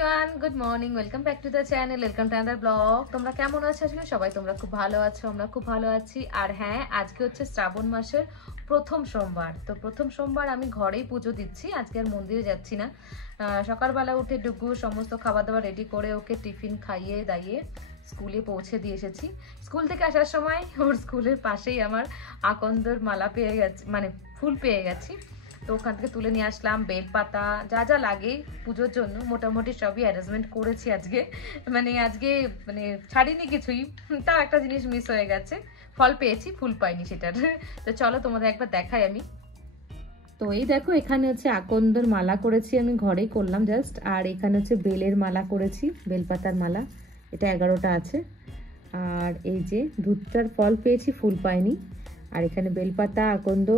Everyone, good morning, welcome back to the channel, welcome to another blog. তোমরা কেমন আছো? আসলে সবাই তোমরা খুব ভালো আছো, আমরা খুব ভালো আছি। আর হ্যাঁ, আজকে হচ্ছে শ্রাবণ মাসের প্রথম সোমবার। তো প্রথম সোমবার আমি ঘরেই পুজো দিচ্ছি, আজকে আর মন্দিরে যাচ্ছি না। সকালবেলা উঠে ডুগু সমস্ত খাবার দাবার রেডি করে ওকে টিফিন খাইয়ে দাইয়ে স্কুলে পৌঁছে দিয়ে এসেছি। স্কুল থেকে আসার সময় ওর স্কুলের পাশেই আমার আকন্দর মালা পেয়ে গেছে, মানে ফুল পেয়ে গেছি। তো ওখান থেকে তুলে নিয়ে আসলাম বেলপাতা, যা যা লাগে পুজোর জন্য মোটামুটি সবই অ্যারেঞ্জমেন্ট করেছি আজকে। আজকে ছাড়িনি কিছুই, তার একটা জিনিস মিস হয়ে গেছে, ফল পেয়েছি ফুল পাইনি সেটার। তো চলো তোমাদের একবার দেখাই আমি। তো এই দেখো, এখানে হচ্ছে আকন্দর মালা করেছি, আমি ঘরেই করলাম জাস্ট। আর এখানে হচ্ছে বেলের মালা করেছি, বেলপাতার মালা, এটা 11টা আছে। আর এই যে দুধটার ফল পেয়েছি, ফুল পাইনি। আর এখানে বেলপাতা, আকন্দ,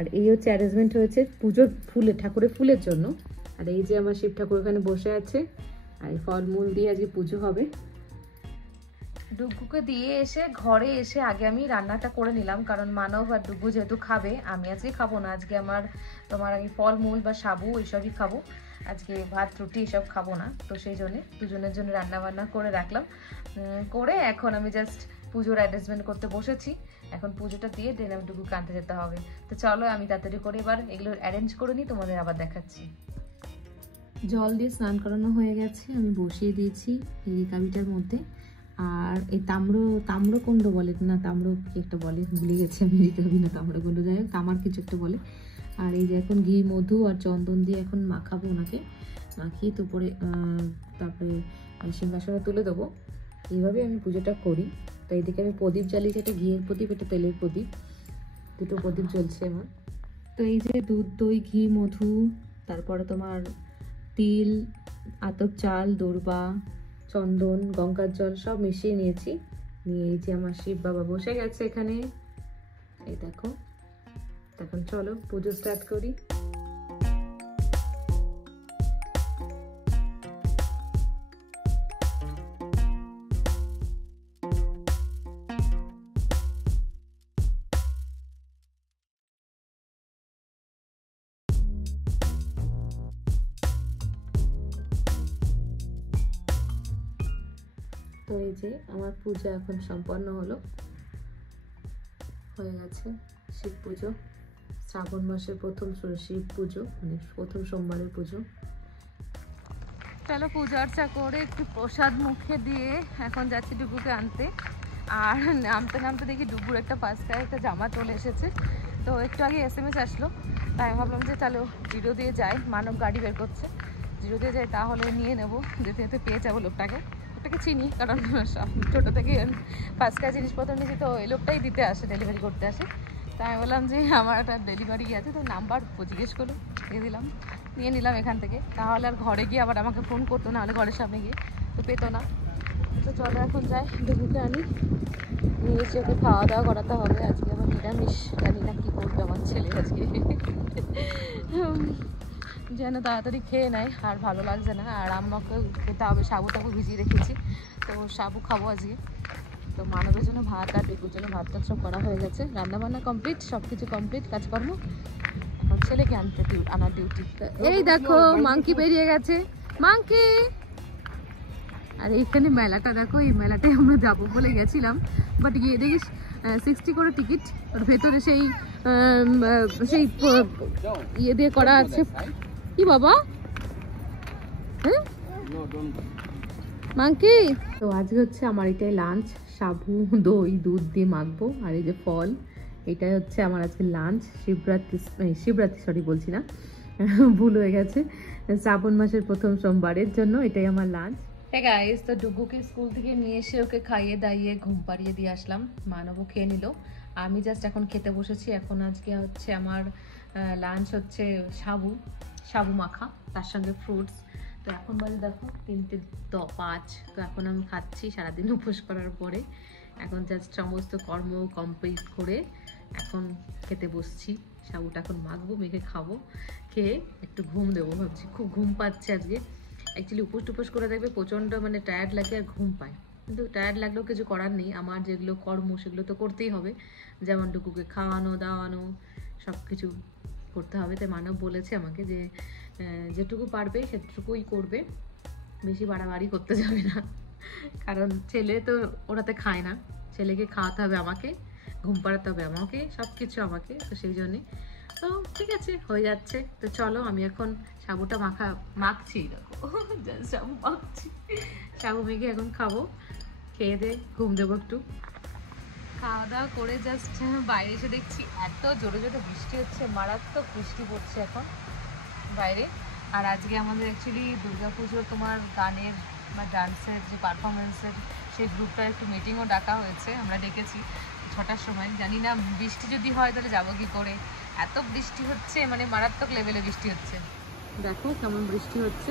আর এই হচ্ছে অ্যারেঞ্জমেন্ট হয়েছে পুজোর ফুলে, ঠাকুরের ফুলের জন্য। আর এই যে আমার শিব ঠাকুর এখানে বসে আছে, আর এই ফলমূল দিয়ে আজকে পুজো হবে। ডুগুকে দিয়ে এসে ঘরে এসে আগে আমি রান্নাটা করে নিলাম, কারণ মানব আর ডুগু যেহেতু খাবে, আমি আজকে খাবো না। আজকে আমি ফলমূল বা সাবু এইসবই খাবো, আজকে ভাত রুটি এসব খাবো না। তো সেই জন্যে দুজনের জন্য রান্না বান্না করে রাখলাম। করে এখন আমি জাস্ট পুজোর অ্যারেঞ্জমেন্ট করতে বসেছি। এখন পুজোটা দিয়ে ডেনাম ডুগুকে আনতে যেতে হবে। তো চলো আমি তাড়াতাড়ি করে এবার এগুলো অ্যারেঞ্জ করে নিই, তোমাদের আবার দেখাচ্ছি। জল দিয়ে স্নান করানো হয়ে গেছে, আমি বসিয়ে দিয়েছি এই কাবিটার মধ্যে। আর এই তাম্রকুণ্ড বলে না, কি একটা বলে, ভুলে গেছি আমি, রিকাবি না তাম্রকুণ্ড, যাই হোক তামার কিছু একটা বলে। আর এই যে এখন ঘি মধু আর চন্দন দিয়ে এখন মাখাবো ওনাকে, মাখিয়ে তারপরে সিংহাসনে তুলে দেবো। এইভাবে আমি পুজোটা করি। তো এইদিকে আমি প্রদীপ জ্বালিয়েছি, একটা ঘিয়ের প্রদীপ, একটা তেলের প্রদীপ, দুটো প্রদীপ জ্বলছে আমার। তো এই যে দুধ, দই, ঘি, মধু, তারপরে তোমার তিল, আতপ চাল, দূর্বা, চন্দন, গঙ্গার জল সব মিশিয়ে নিয়েছি। নিয়ে এই যে আমার শিব বাবা বসে গেছে এখানে, এই দেখো। এখন চলো পুজো স্টার্ট করি। তো এই যে আমার পূজা এখন সম্পন্ন হয়ে গেছে। শিব পুজো, শ্রাবণ মাসের প্রথম শিব পুজো, প্রথম সোমবারের পুজো। চলো পূজা অর্চা করে একটু প্রসাদ মুখে দিয়ে এখন যাচ্ছি ডুগুকে আনতে। আর নামতে নামতে দেখি ডুগুর একটা পাঁচটায় একটা জামা চলে এসেছে। তো একটু আগে SMS আসলো, তাই আমি ভাবলাম যে চলো জিরো দিয়ে যাই, মানব গাড়ি বের করছে, জিরো দিয়ে যাই, তাহলে নিয়ে নেবো। যেতে যেতে পেয়ে যাবো লোকটাকে চিনি, কারণ ছোটো থেকে পাঁচটা জিনিসপত্র নিয়েছি, তো এই লোকটাই দিতে আসে, ডেলিভারি করতে আসে। তাই আমি বললাম যে আমার একটা ডেলিভারি আছে, তো নাম্বার জিজ্ঞেস করলো, দিয়ে দিলাম, নিয়ে নিলাম এখান থেকে। তাহলে আর ঘরে গিয়ে আবার আমাকে ফোন করতো, না হলে ঘরের সামনে গিয়ে তো পেতো না। তো চলো এখন যাই, ডুগুকে আনি, নিয়ে এসে ওকে খাওয়া দাওয়া করাতে হবে। আজকে আমার নিরামিষ, জানি না কী করবে আমার ছেলে আজকে, যেন তাড়াতাড়ি খেয়ে নেয়, আর ভালো লাগছে না। আর আম্মাকে খেতে হবে, সাবুটাকে ভিজিয়ে রেখেছি, তো সাবু খাবো আজকে। তো মানবের জন্য ভাত আর ডুগুর জন্য ভাত টাত সব করা হয়ে গেছে, রান্নাবান্না কমপ্লিট, সব কিছু কমপ্লিট, কাজকর্ম। এখন ছেলেকে আনার ডিউটি। এই দেখো মাংকি বেরিয়ে গেছে, মাংকি। আর এইখানে মেলাটা দেখো, এই মেলাটায় আমরা যাবো বলে গেছিলাম, বাট গিয়ে দেখিস 60 করে টিকিট, ওর ভেতরে সেই ইয়ে দিয়ে করা আছে। কি বাবা, হ্যাঁ মাংকি। তো আজকে হচ্ছে আমার এটাই লাঞ্চ, সাবু, দই, দুধ দিয়ে মাখবো, আর এই যে ফল, এটাই হচ্ছে আমার আজকে লাঞ্চ। শিবরাত্রি সরি বলছি না, ভুল হয়ে গেছে, শ্রাবণ মাসের প্রথম সোমবারের জন্য এটাই আমার লাঞ্চ। হ্যাঁ গাইস, তো ডুগুকে স্কুল থেকে নিয়ে এসে ওকে খাইয়ে দাইয়ে ঘুম পাড়িয়ে দিয়ে আসলাম, মানবও খেয়ে নিল, আমি জাস্ট এখন খেতে বসেছি। এখন আজকে হচ্ছে আমার লাঞ্চ হচ্ছে সাবু মাখা, তার সঙ্গে ফ্রুটস। তো এখন বাজে দেখো 3:05, তো এখন আমি খাচ্ছি সারাদিন উপোস করার পরে। এখন জাস্ট সমস্ত কর্ম কমপ্লিট করে এখন খেতে বসছি, সাবুটা এখন মাখবো, মেখে খাবো, খেয়ে একটু ঘুম দেবো ভাবছি, খুব ঘুম পাচ্ছে আজকে। অ্যাকচুয়ালি উপোস টুপোস করে দেখবে প্রচণ্ড টায়ার্ড লাগে আর ঘুম পায়, কিন্তু টায়ার্ড লাগলেও কিছু করার নেই, আমার যেগুলো কর্ম সেগুলো তো করতেই হবে, যেমন ডুগুকে খাওয়ানো দাওয়ানো সব কিছু করতে হবে। তাই মানব বলেছে আমাকে যে যেটুকু পারবে সেটুকুই করবে, বেশি বাড়াবাড়ি করতে যাবে না, কারণ ছেলে তো ওরাতে খায় না, ছেলেকে খাওয়াতে হবে আমাকে, ঘুম পাড়াতে হবে আমাকে, সব কিছু আমাকে, তো সেই জন্যে তো ঠিক আছে হয়ে যাচ্ছে। তো চলো আমি এখন সাবুটা মাখছি, দেখো সাবু মাখছি, সাবু মেখে এখন খাবো, খেয়ে দিয়ে ঘুম দেবো একটু। খাওয়া দাওয়া করে জাস্ট বাইরে এসে দেখছি এত জোরে জোরে বৃষ্টি হচ্ছে, মারাত্মক বৃষ্টি পড়ছে এখন বাইরে। আর আজকে আমাদের অ্যাকচুয়ালি দুর্গাপুজোর তোমার গানের বা ডান্সের যে পারফরমেন্সের সেই গ্রুপটার একটু মিটিংও ডাকা হয়েছে, আমরা ডেকেছি 6টার সময়। জানি না বৃষ্টি যদি হয় তাহলে যাবো কি করে, এত বৃষ্টি হচ্ছে, মানে মারাত্মক লেভেলে বৃষ্টি হচ্ছে, দেখো কেমন বৃষ্টি হচ্ছে।